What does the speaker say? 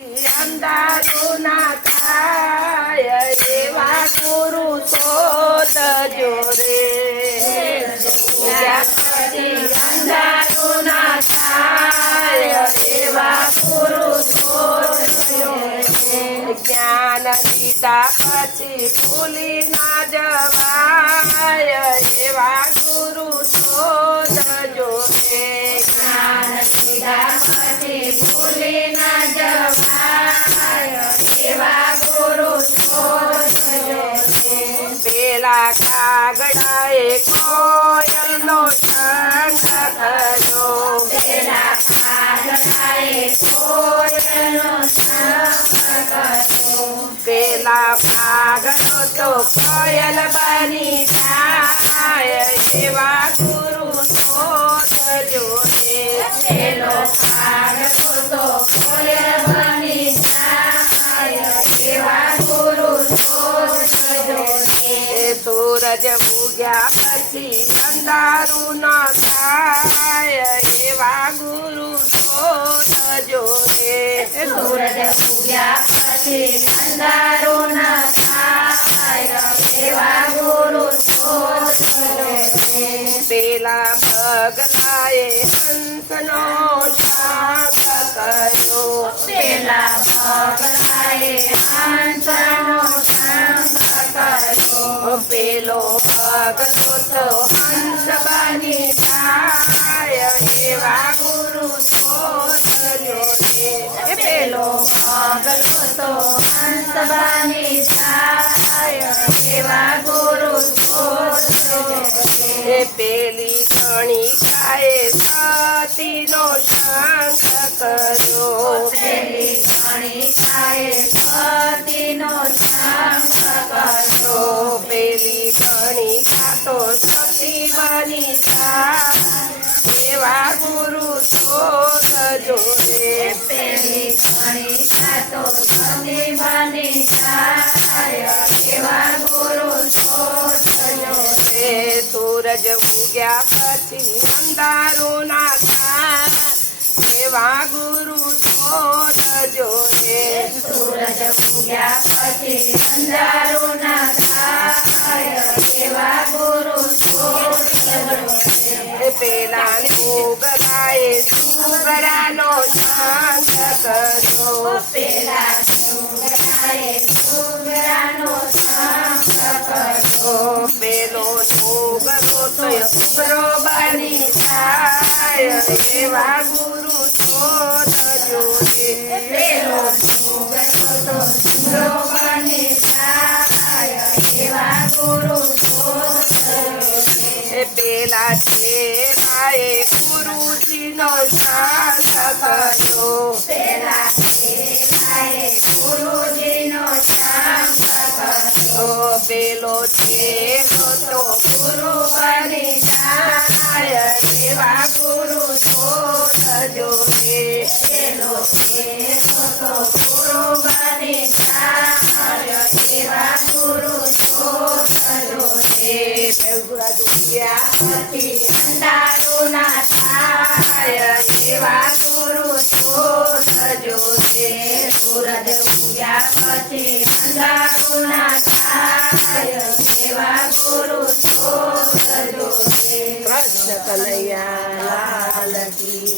અંધારું ના થાય એવા ગુરુ શોધજો રે ઉગ્યા પછી અંધારું ના થાય એવા ગુરુ શોધજો રે જ્ઞાન લીધા પછી ભૂલી ના જવાય એવા ગુરુ શોધજો રે જ્ઞાન લીધા પછી ભૂલી ના જવાય કાગડાએ કોયલનો સંગ કર્યો પેલા કાગડાએ કોયલનો સંગ પેલા કાગડો તો કોયલ બની જાય. સૂરજ ઉગ્યા પછી અંધારું ન થાય એવા ગુરુ શોધજો રે સૂરજ ઉગ્યા પછી અંધારું ન થાય એવા ગુરુ શોધજો રે પેલા પગલાએ હંસનો શાંત કર્યો પેલા પગલાએ હંસનો શાંત કર્યો ભગતો તો હંસ બની જાય એવા ગુરુ શોધજો રે પેલો ભગતો તો હંસ બની જાય એવા ગુરુ શોધજો રે પેલી ઘણી કાએ સતીનો શંખ કર્યો. પેલી ઘણી કાએ કર્યો પેલી ઘણી કાતો સતી બની જાય એવા ગુરુ શોધજો રે પેલી ઘણી કાતો સતી બની જાય એવા ગુરુ શોધજો રે સૂરજ ઉગ્યા પછી અંધારું ના થાય એવા ગુરુ શોધજો રે સૂરજ ઉગ્યા પછી અંધારું સુગરાનો સંગ કર્યો પેલા સુગરાએ સુગરાનો સંગ કર્યો પેલો સુગરો તો સુગરો બની જાય. એવા ગુરુ શોધજો રે. પેલો સુગરો તો સુગરો બની જાય. એવા ગુરુ શોધજો રે. પેલા ચેલાએ ચેલાએ ગુરુજીનો સાથ કર્યો પેલો છે તો ગુરુ બની જાય એવા ગુરુ તો જો પેલો છે તો પેલા કલૈયા લાલ અંધારું